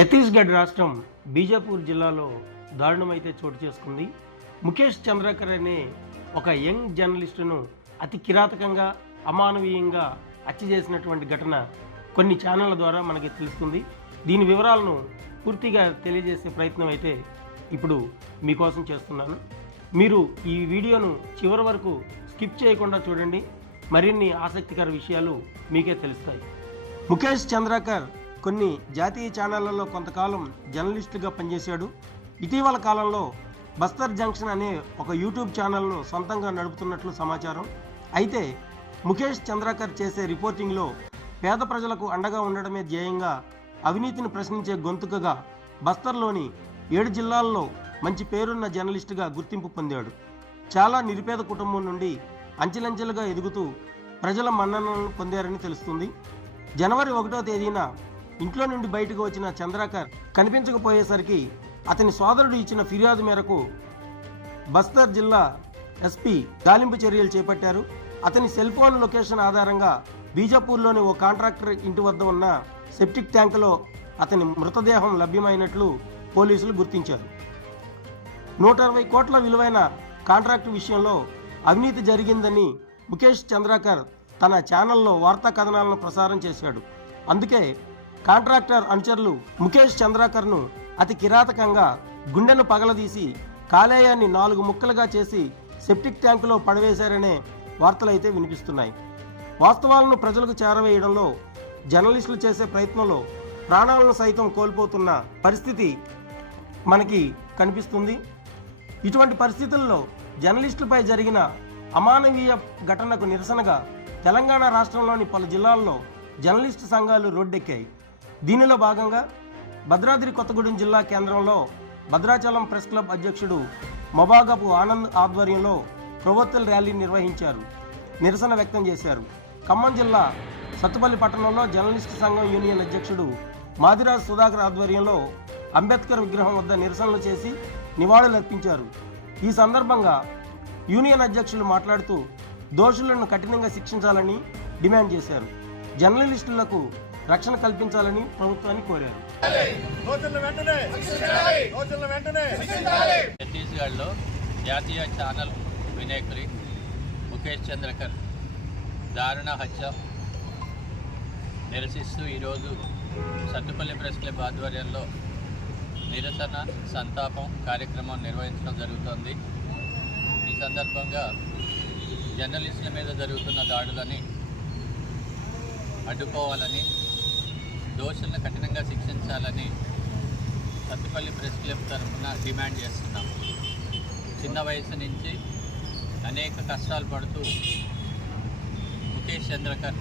ఛత్తీస్గఢ్ రాష్ట్రం బీజాపూర్ జిల్లాలో దారుణమైతే చోటు చేసుకుంది. ముఖేష్ చంద్రకర్ అనే ఒక యంగ్ జర్నలిస్టును అతి కిరాతకంగా అమానవీయంగా హత్య చేసినటువంటి ఘటన కొన్ని ఛానళ్ల ద్వారా మనకి తెలుస్తుంది. దీని వివరాలను పూర్తిగా తెలియజేసే ప్రయత్నం అయితే ఇప్పుడు మీకోసం చేస్తున్నాను. మీరు ఈ వీడియోను చివరి వరకు స్కిప్ చేయకుండా చూడండి. మరిన్ని ఆసక్తికర విషయాలు మీకే తెలుస్తాయి. ముఖేష్ చంద్రకర్ కొన్ని జాతీయ ఛానళ్లలో కొంతకాలం జర్నలిస్టుగా పనిచేశాడు. ఇటీవల కాలంలో బస్తర్ జంక్షన్ అనే ఒక యూట్యూబ్ ఛానల్ను సొంతంగా నడుపుతున్నట్లు సమాచారం. అయితే ముఖేష్ చంద్రకర్ చేసే రిపోర్టింగ్లో పేద ప్రజలకు అండగా ఉండడమే ధ్యేయంగా అవినీతిని ప్రశ్నించే గొంతుకగా బస్తర్లోని 7 జిల్లాల్లో మంచి పేరున్న జర్నలిస్టుగా గుర్తింపు పొందాడు. చాలా నిరుపేద కుటుంబం నుండి అంచెలంచెలుగా ఎదుగుతూ ప్రజల మన్ననలను పొందారని తెలుస్తుంది. జనవరి 1వ తేదీన ఇంట్లో నుండి బయటకు వచ్చిన చంద్రకర్ కనిపించకపోయేసరికి అతని సోదరుడు ఇచ్చిన ఫిర్యాదు మేరకు బస్తర్ జిల్లా ఎస్పీ గాలింపు చర్యలు చేపట్టారు. అతని సెల్ ఫోన్ లొకేషన్ ఆధారంగా బీజాపూర్లోని ఓ కాంట్రాక్టర్ ఇంటి వద్ద ఉన్న సెప్టిక్ ట్యాంకులో అతని మృతదేహం లభ్యమైనట్లు పోలీసులు గుర్తించారు. 120 కోట్ల విలువైన కాంట్రాక్టు విషయంలో అవినీతి జరిగిందని ముఖేష్ చంద్రకర్ తన ఛానల్లో వార్తా కథనాలను ప్రసారం చేశాడు. అందుకే కాంట్రాక్టర్ అనుచరులు ముఖేష్ చంద్రకర్ను అతి కిరాతకంగా గుండెను పగలదీసి కాలేయాన్ని 4 ముక్కలుగా చేసి సెప్టిక్ ట్యాంకులో పడవేశారనే వార్తలైతే వినిపిస్తున్నాయి. వాస్తవాలను ప్రజలకు చేరవేయడంలో జర్నలిస్టులు చేసే ప్రయత్నంలో ప్రాణాలను సైతం కోల్పోతున్న పరిస్థితి మనకి కనిపిస్తుంది. ఇటువంటి పరిస్థితుల్లో జర్నలిస్టులపై జరిగిన అమానవీయ ఘటనకు నిరసనగా తెలంగాణ రాష్ట్రంలోని పలు జిల్లాల్లో జర్నలిస్టు సంఘాలు రోడ్డెక్కాయి. దీనిలో భాగంగా భద్రాద్రి కొత్తగూడెం జిల్లా కేంద్రంలో భద్రాచలం ప్రెస్ క్లబ్ అధ్యక్షుడు మొబాగపు ఆనంద్ ఆధ్వర్యంలో ప్రొవోత్తల్ ర్యాలీ నిర్వహించారు, నిరసన వ్యక్తం చేశారు. ఖమ్మం జిల్లా సత్తుపల్లి పట్టణంలో జర్నలిస్టు సంఘం యూనియన్ అధ్యక్షుడు మాదిరాజ్ సుధాకర్ ఆధ్వర్యంలో అంబేద్కర్ విగ్రహం వద్ద నిరసనలు చేసి నివాళులర్పించారు. ఈ సందర్భంగా యూనియన్ అధ్యక్షులు మాట్లాడుతూ దోషులను కఠినంగా శిక్షించాలని డిమాండ్ చేశారు. జర్నలిస్టులకు రక్షణ కల్పించాలని ప్రభుత్వాన్ని కోరారు. ఛత్తీస్గఢ్లో జాతీయ ఛానల్ విలేకరి ముఖేష్ చంద్రకర్ దారుణ హత్య నిరసిస్తూ ఈరోజు సత్తుపల్లి ప్రెస్ క్లబ్ ఆధ్వర్యంలో నిరసన సంతాపం కార్యక్రమం నిర్వహించడం జరుగుతోంది. ఈ సందర్భంగా జర్నలిస్టుల మీద జరుగుతున్న దాడులని అడ్డుకోవాలని, దోషులను కఠినంగా శిక్షించాలని సత్తుపల్లి ప్రెస్ క్లబ్ తరఫున డిమాండ్ చేస్తున్నాము. చిన్న వయసు నుంచి అనేక కష్టాలు పడుతూ ముఖేష్ చంద్రకర్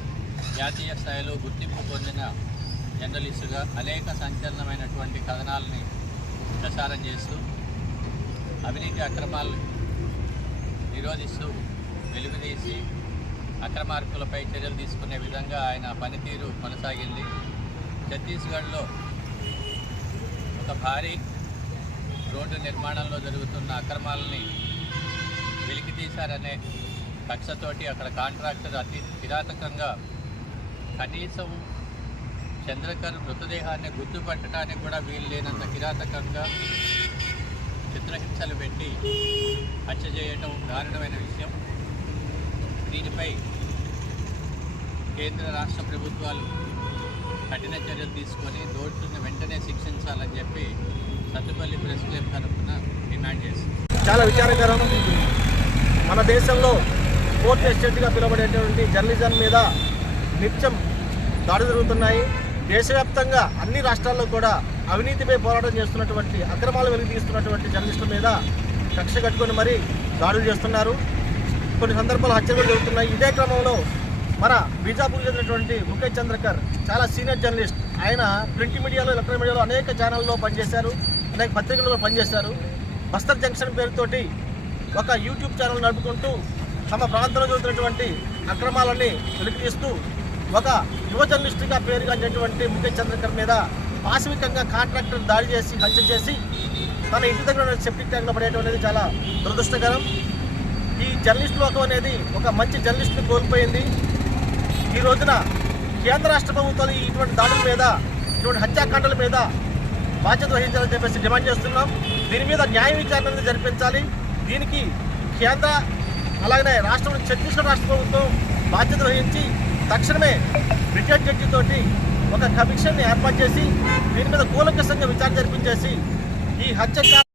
జాతీయ స్థాయిలో గుర్తింపు పొందిన జర్నలిస్టుగా అనేక సంచలనమైనటువంటి కథనాలని ప్రసారం చేస్తూ అవినీతి అక్రమాలను నిరోధిస్తూ వెలుగుదీసి అక్రమార్కులపై చర్యలు తీసుకునే విధంగా ఆయన పనితీరు కొనసాగింది. ఛత్తీస్గఢ్లో ఒక భారీ రోడ్డు నిర్మాణంలో జరుగుతున్న అక్రమాలని వెలికితీశారనే కక్షతోటి అక్కడ కాంట్రాక్టర్ అతి కిరాతకంగా కనీసం చంద్రకర్ మృతదేహాన్ని గుర్తుపట్టడానికి కూడా వీలు లేనంత కిరాతకంగా చిత్రహింసలు పెట్టి హత్య చేయడం దారుణమైన విషయం. దీనిపై కేంద్ర రాష్ట్ర ప్రభుత్వాలు కఠిన చర్యలు తీసుకొని దోషులను వెంటనే శిక్షించాలని చెప్పి సత్తుపల్లి ప్రెస్ క్లబ్ తరఫున డిమాండ్ చేస్తుంది. చాలా విచారకరం. మన దేశంలో ఫోర్త్ ఎస్టేట్గా పిలువబడేటువంటి జర్నలిజం మీద నిత్యం దాడి జరుగుతున్నాయి. దేశవ్యాప్తంగా అన్ని రాష్ట్రాల్లో కూడా అవినీతిపై పోరాటం చేస్తున్నటువంటి, అక్రమాలు వెలికి తీస్తున్నటువంటి జర్నలిస్టుల మీద కక్ష కట్టుకొని మరీ దాడులు చేస్తున్నారు. కొన్ని సందర్భాలు హత్యలు జరుగుతున్నాయి. ఇదే క్రమంలో మన బీజాపూర్ చెందినటువంటి ముఖేష్ చంద్రకర్ చాలా సీనియర్ జర్నలిస్ట్. ఆయన ప్రింట్ మీడియాలో, ఎలక్ట్రానిక్ మీడియాలో అనేక ఛానల్లో పనిచేశారు, అనేక పత్రికలలో పనిచేశారు. బస్తర్ జంక్షన్ పేరుతోటి ఒక యూట్యూబ్ ఛానల్ నడుపుకుంటూ తమ ప్రాంతంలో జరుగుతున్నటువంటి అక్రమాలని వెలికితీస్తూ ఒక యువ జర్నలిస్టుగా పేరుగాంచినటువంటి ముఖేష్ చంద్రకర్ మీద పాశవికంగా కాంట్రాక్టర్ దాడి చేసి హత్య చేసి తన ఇంటి దగ్గర సెప్టిక్ ట్యాంక్లో పడేయడం అనేది చాలా దురదృష్టకరం. ఈ జర్నలిస్ట్ లోకం అనేది ఒక మంచి జర్నలిస్ట్ని కోల్పోయింది. ఈ రోజున కేంద్ర రాష్ట్ర ప్రభుత్వాలు ఇటువంటి దాడుల మీద, ఇటువంటి హత్యాకాండల మీద బాధ్యత వహించాలని చెప్పేసి డిమాండ్ చేస్తున్నాం. దీని మీద న్యాయ విచారణ అనేది జరిపించాలి. దీనికి కేంద్ర అలాగనే రాష్ట్రం ఛత్తీస్గఢ్ రాష్ట్ర ప్రభుత్వం బాధ్యత వహించి తక్షణమే బ్రిటన్ జడ్జితోటి ఒక కమిషన్ని ఏర్పాటు చేసి దీని మీద కూలంకషంగా విచారణ జరిపించేసి ఈ హత్య